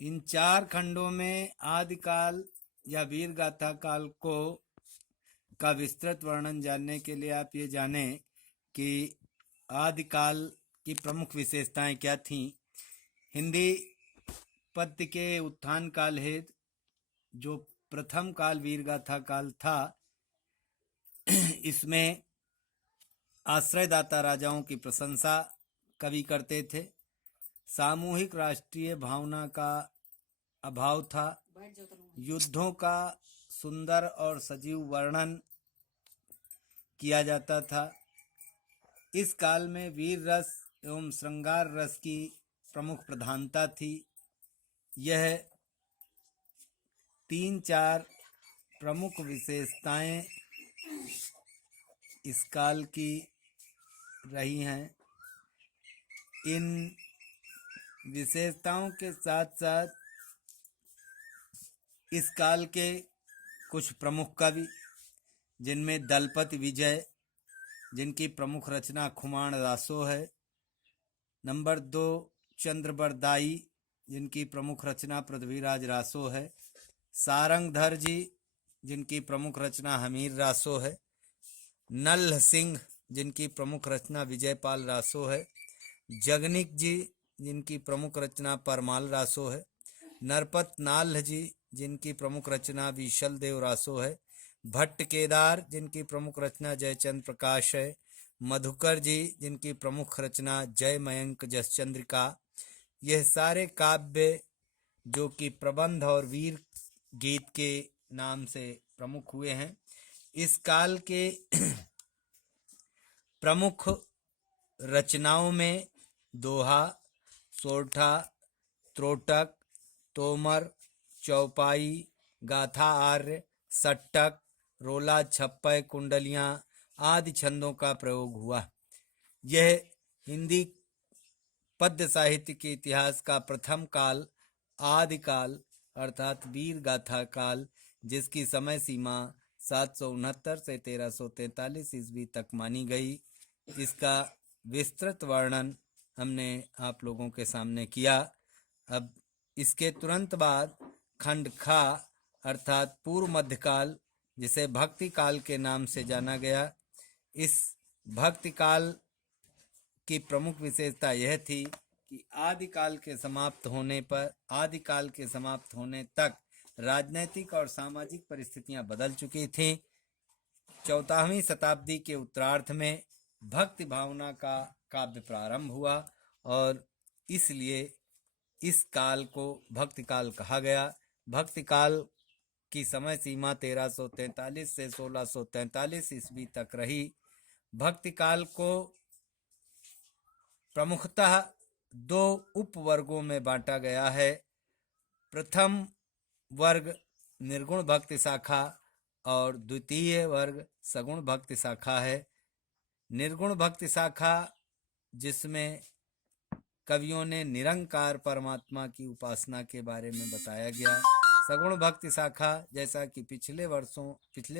इन 4 खंडों में आदिकाल या वीर गाथा काल को का विस्तृत वर्णन जानने के लिए आप ये जानें कि आदिकाल की प्रमुख विशेषताएं क्या थीं। हिंदी पद्य के उत्थान काल हेतु जो प्रथम काल वीर गाथा काल था, इसमें आश्रयदाता राजाओं की प्रशंसा कवि करते थे। सामूहिक राष्ट्रीय भावना का अभाव था। युद्धों का सुंदर और सजीव वर्णन किया जाता था। इस काल में वीर रस एवं श्रृंगार रस की प्रमुख प्रधानता थी। यह 3-4 प्रमुख विशेषताएं इस काल की रही हैं। इन विशेषताओं के साथ साथ इस काल के कुछ प्रमुख कवि, जिनमें दलपति विजय, जिनकी प्रमुख रचना खुमान रासो है। नंबर 2 चंद्रबरदाई, जिनकी प्रमुख रचना पृथ्वीराज रासो है। सारंगधर जी, जिनकी प्रमुख रचना हमीर रासो है। नल्ह सिंह, जिनकी प्रमुख रचना विजयपाल रासो है। जगनिक जी, जिनकी प्रमुख रचना परमाल रासो है। नरपत नाल्ह जी, जिनकी प्रमुख रचना विशल देव रासो है। भट्ट केदार, जिनकी प्रमुख रचना जयचंद्र प्रकाश है। मधुकर जी, जिनकी प्रमुख रचना जय मयंक जसचंद्रिका। यह सारे काव्य जो कि प्रबंध और वीर गीत के नाम से प्रमुख हुए हैं। इस काल के प्रमुख रचनाओं में दोहा, सोरठा, त्रोटक, तोमर, चौपाई, गाथा आर्य, सट्टक, रोला, छप्पय, कुंडलियां आदि छंदों का प्रयोग हुआ। यह हिंदी पद्य साहित्य के इतिहास का प्रथम काल आदिकाल अर्थात वीर गाथा काल, जिसकी समय सीमा 769 से 1343 ईस्वी तक मानी गई, इसका विस्तृत वर्णन हमने आप लोगों के सामने किया। अब इसके तुरंत बाद खंड खा अर्थात पूर्व मध्यकाल, जिसे भक्ति काल के नाम से जाना गया। इस भक्ति काल की प्रमुख विशेषता यह थी कि आदिकाल के समाप्त होने तक राजनैतिक और सामाजिक परिस्थितियां बदल चुकी थीं। 14वीं शताब्दी के उत्तरार्ध में भक्ति भावना का काव्य प्रारंभ हुआ और इसलिए इस काल को भक्ति काल कहा गया। भक्ति काल की समय सीमा 1343 से 1643 ईस्वी तक रही। भक्ति काल को प्रमुखतः 2 उपवर्गों में बांटा गया है। प्रथम वर्ग निर्गुण भक्ति शाखा और द्वितीय वर्ग सगुण भक्ति शाखा है। निर्गुण भक्ति शाखा जिसमें कवियों ने निरंकार परमात्मा की उपासना के बारे में बताया गया। सगुण भक्ति शाखा, जैसा कि पिछले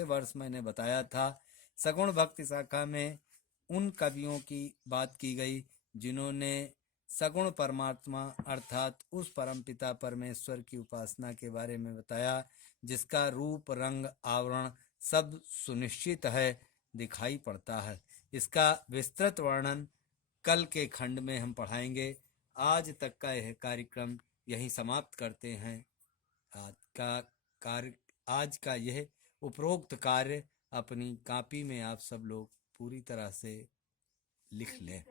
वर्ष मैंने बताया था, सगुण भक्ति शाखा में उन कवियों की बात की गई जिन्होंने सगुण परमात्मा अर्थात उस परमपिता परमेश्वर की उपासना के बारे में बताया, जिसका रूप, रंग, आवरण सब सुनिश्चित है, दिखाई पड़ता है। इसका विस्तृत वर्णन कल के खंड में हम पढ़ाएंगे। आज तक का यह कार्यक्रम यहीं समाप्त करते हैं। आज का यह उपरोक्त कार्य अपनी कॉपी में आप सब लोग पूरी तरह से लिख लें।